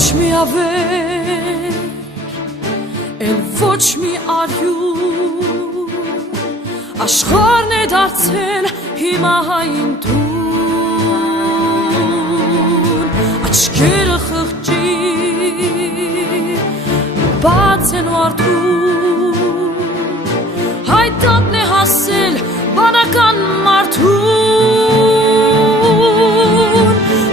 Ոչ մի ավեր, էլ ոչ մի արյուր, աշխարհն է դարձել հիմա հային տուն, աչքերը խղճի, բաց են ու արդուն, հայտանն է հասել բանական մարդուն,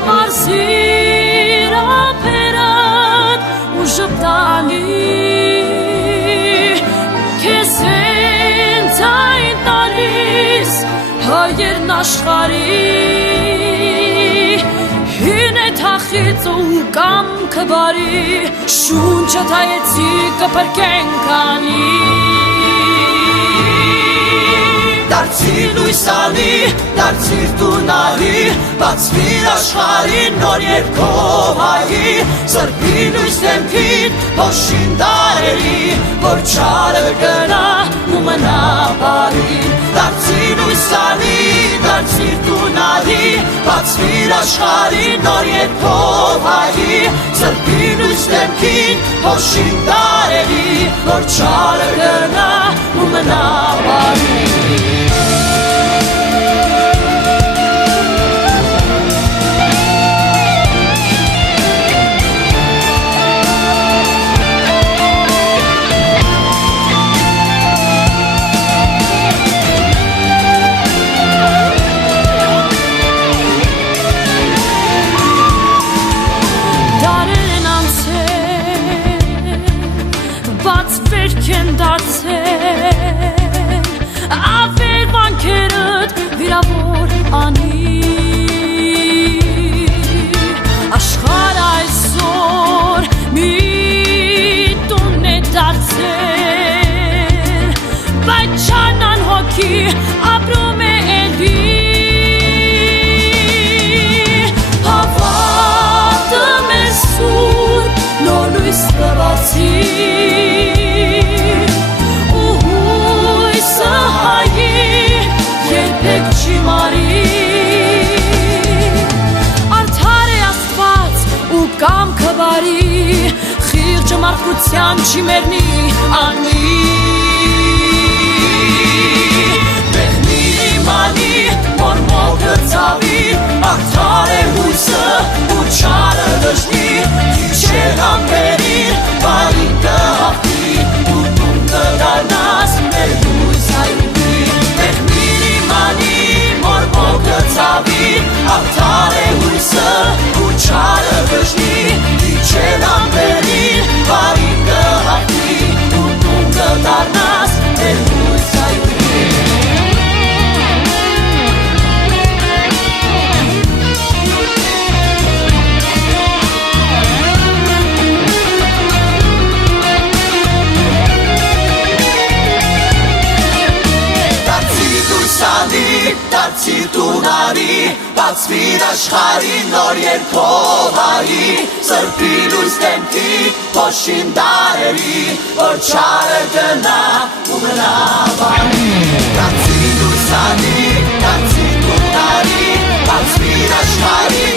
մարզիր ապերատ ու ժպտանի, քեզ հենց այն տալիս հայերն աշխարհի, հին է թախիծ ու կամքը բարի, շունչը թայեցի կփրկեն քանի, դարձիր լույս ալի, դարձիր տունալի, բացվիր աշխարհի նոր երգով հայի, սրբի լույս դեմքին փոշին դարերի, որ չարը գնա ու մնա բարի, դարձիր լույս ալի, դարձիր տունալի, բացվիր աշխարհի նոր երգով հայի, սրբի լույս դեմքին փոշին դարերի, որ չարը գնա ու մնա բարի. Վերքեն դարձել, ավեր վանքերըդ վիրավոր անի, աշխարհ այսօր մի տուն է դարձել, բայց չանան հոգի ապրում է էլի, հավատը մեր սուրբ նոր լույս տվացի, կամքը բարի, խիղճը մարդկության չի մեռնի անի, մեղնի իմանի, մորմոքը ցավի, արդար է հույսը ու չարը դժնի, քիչ է համբերին, բարին կհաղթի, ու տուն կդառնաս մեր լույս հայտնի, մեղնի իմանի, մորմոքը ցավի, արդար է հույսը ու չարը դժնի, քիչ է համբերին, բարին կհաղթի, ու տուն կդառնաս մեր լույս հայտնի. Դարձիր տունալի, բացվիր աշխարհի նոր երգով հայի, սրբի լույս դեմքի փոշին դարերի, որ չարը գնա ու մնա բարի, դարձիր լույս ալի, դարձիր տունալի, բացվիր աշխարհի